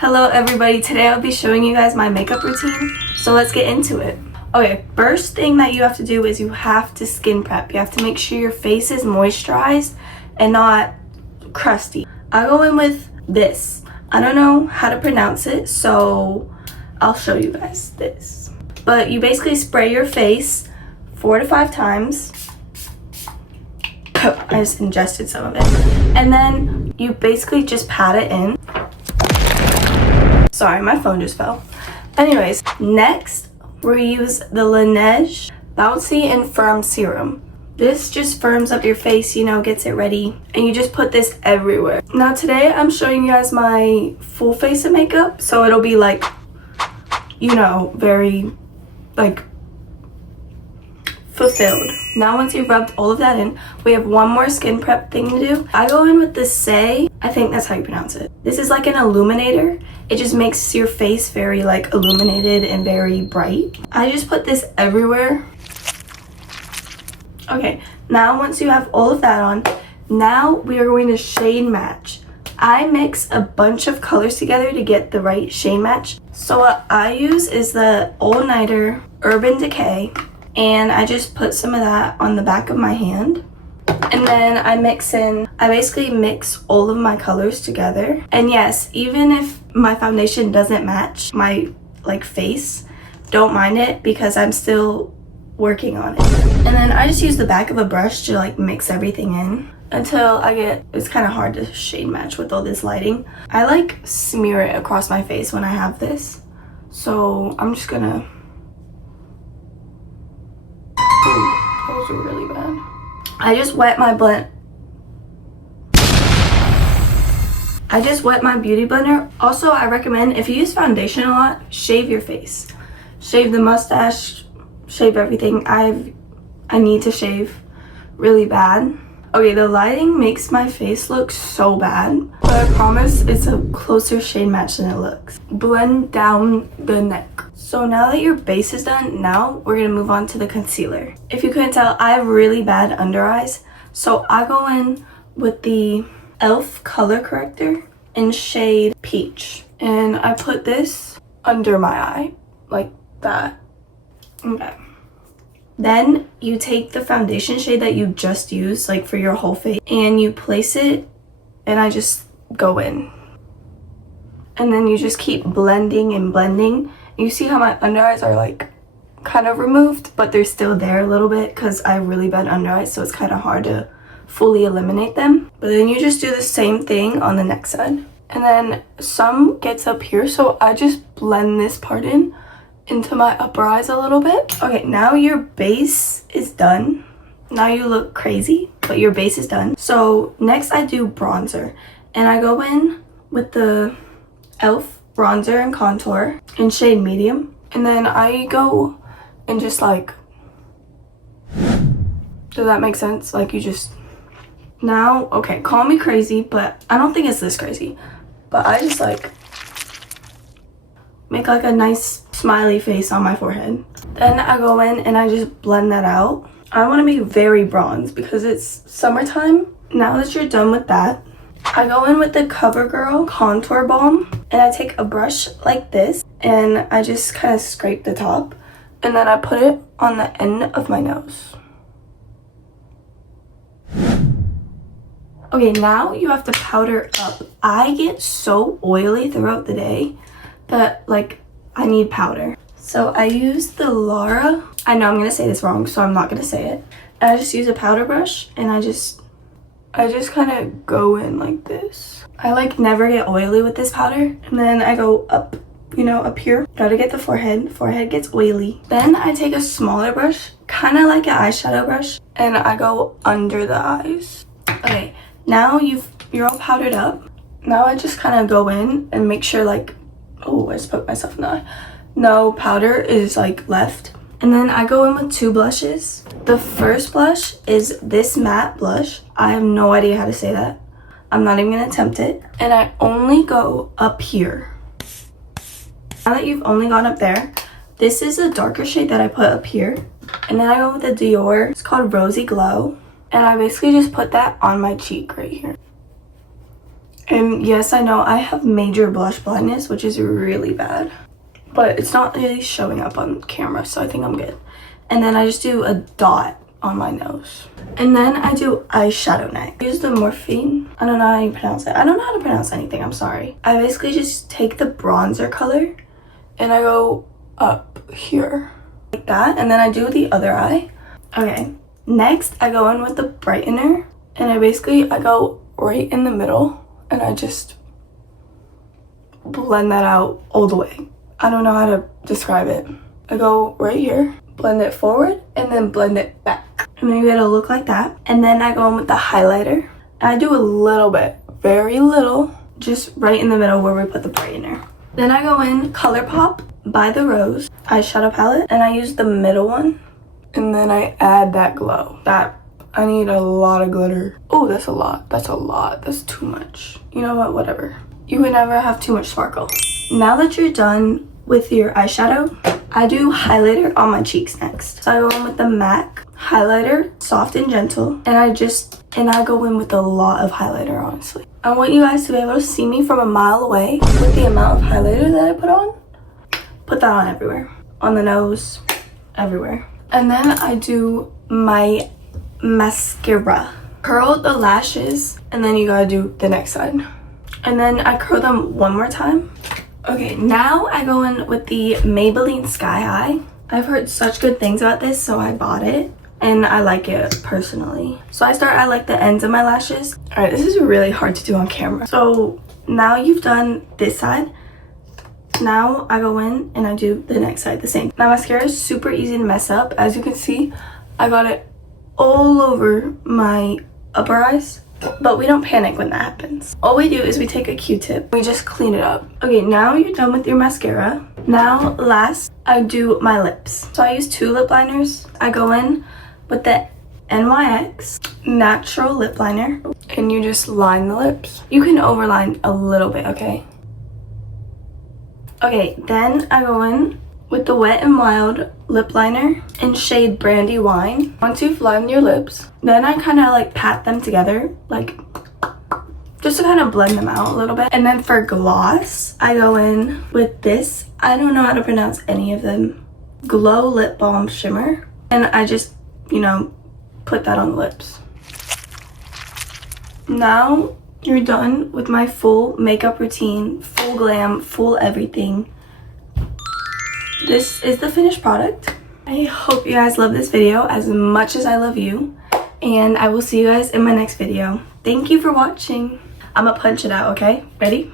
Hello everybody, today I'll be showing you guys my makeup routine, so let's get into it. Okay, first thing that you have to do is you have to skin prep. You have to make sure your face is moisturized and not crusty. I go in with this. I don't know how to pronounce it, so I'll show you guys this. But you basically spray your face 4 to 5 times. I just ingested some of it. And then you basically just pat it in. Sorry, my phone just fell. Anyways, next we use the Laneige Bouncy and Firm Serum. This just firms up your face, you know, gets it ready. And you just put this everywhere. Now today I'm showing you guys my full face of makeup. So it'll be like, you know, very like fulfilled. Now once you've rubbed all of that in, we have one more skin prep thing to do. I go in with the Saie, I think that's how you pronounce it. This is like an illuminator. It just makes your face very like illuminated and very bright. I just put this everywhere. Okay, now once you have all of that on, now we are going to shade match. I mix a bunch of colors together to get the right shade match. So what I use is the All Nighter Urban Decay, and I just put some of that on the back of my hand. And then I basically mix all of my colors together. And yes, even if my foundation doesn't match my like face, don't mind it because I'm still working on it. And then I just use the back of a brush to like mix everything in until it's kind of hard to shade match with all this lighting. I like smear it across my face when I have this. So I'm just gonna, that was really bad. I just wet my beauty blender. Also, I recommend if you use foundation a lot, shave your face. Shave the mustache, shave everything. I need to shave really bad. Okay, the lighting makes my face look so bad, but I promise it's a closer shade match than it looks. Blend down the neck. So now that your base is done, now we're gonna move on to the concealer. If you couldn't tell, I have really bad under eyes, so I go in with the e.l.f. color corrector in shade Peach. And I put this under my eye, like that. Okay. Then you take the foundation shade that you just used, like for your whole face, and you place it, and I just go in. And then you just keep blending and blending. You see how my under eyes are like kind of removed, but they're still there a little bit because I have really bad under eyes, so it's kind of hard to fully eliminate them. But then you just do the same thing on the next side. And then some gets up here, so I just blend this part into my upper eyes a little bit. Okay, now your base is done. Now you look crazy, but your base is done. So next I do bronzer, and I go in with the e.l.f. bronzer and contour in shade medium. And then I go and just like, does that make sense? Like you just, now, okay, call me crazy, but I don't think it's this crazy. But I just like make like a nice smiley face on my forehead. Then I go in and I just blend that out. I want to be very bronze because it's summertime. Now that you're done with that, I go in with the CoverGirl Contour Balm, and I take a brush like this and I just kind of scrape the top, and then I put it on the end of my nose. Okay, now you have to powder up. I get so oily throughout the day that like I need powder. So I use the Lara, I know I'm gonna say this wrong, so I'm not gonna say it. And I just use a powder brush and I just kind of go in like this. I like never get oily with this powder. And then I go up, you know, up here. Gotta get the forehead. Forehead gets oily. Then I take a smaller brush, kind of like an eyeshadow brush, and I go under the eyes. Okay, now you're all powdered up. Now I just kind of go in and make sure like, oh, I just poked myself in the eye. No powder is like left. And then I go in with 2 blushes. The first blush is this matte blush. I have no idea how to say that. I'm not even gonna attempt it. And I only go up here. Now that you've only gone up there, this is a darker shade that I put up here. And then I go with the Dior. It's called Rosy Glow. And I basically just put that on my cheek right here. And yes, I know I have major blush blindness, which is really bad. But it's not really showing up on camera, so I think I'm good. And then I just do a dot on my nose. And then I do eyeshadow next. I use the Morphine. I don't know how you pronounce it. I don't know how to pronounce anything, I'm sorry. I basically just take the bronzer color and I go up here like that. And then I do the other eye. Okay, next I go in with the brightener. And I go right in the middle and I just blend that out all the way. I don't know how to describe it. I go right here, blend it forward, and then blend it back. And then you get a look like that. And then I go in with the highlighter. I do a little bit, very little, just right in the middle where we put the brightener. Then I go in ColourPop by the Rose eyeshadow palette, and I use the middle one. And then I add that glow. I need a lot of glitter. Oh, that's a lot. That's too much. You know what? Whatever. You would never have too much sparkle. Now that you're done with your eyeshadow, I do highlighter on my cheeks next. So I go in with the MAC highlighter, soft and gentle, and I go in with a lot of highlighter, honestly. I want you guys to be able to see me from a mile away with the amount of highlighter that I put on. Put that on everywhere. On the nose, everywhere. And then I do my mascara. Curl the lashes, and then you gotta do the next side. And then I curl them one more time. Okay, now I go in with the Maybelline Sky High. I've heard such good things about this, so I bought it. And I like it personally. So I like the ends of my lashes. Alright, this is really hard to do on camera. So now you've done this side. Now I go in and I do the next side the same. Now mascara is super easy to mess up. As you can see, I got it all over my upper eyes. But we don't panic when that happens. All we do is we take a Q-tip. We just clean it up. Okay, now you're done with your mascara. Now, last, I do my lips. So I use 2 lip liners. I go in with the NYX Natural Lip Liner. And you just line the lips. You can overline a little bit, okay? Okay, then I go in with the Wet n Wild lip liner in shade Brandy Wine. Once you've lined your lips, then I kind of like pat them together, like just to kind of blend them out a little bit. And then for gloss, I go in with this, I don't know how to pronounce any of them, Glow Lip Balm Shimmer. And I just, you know, put that on the lips. Now you're done with my full makeup routine, full glam, full everything. This is the finished product. I hope you guys love this video as much as I love you. And I will see you guys in my next video. Thank you for watching. I'm gonna punch it out, okay? Ready?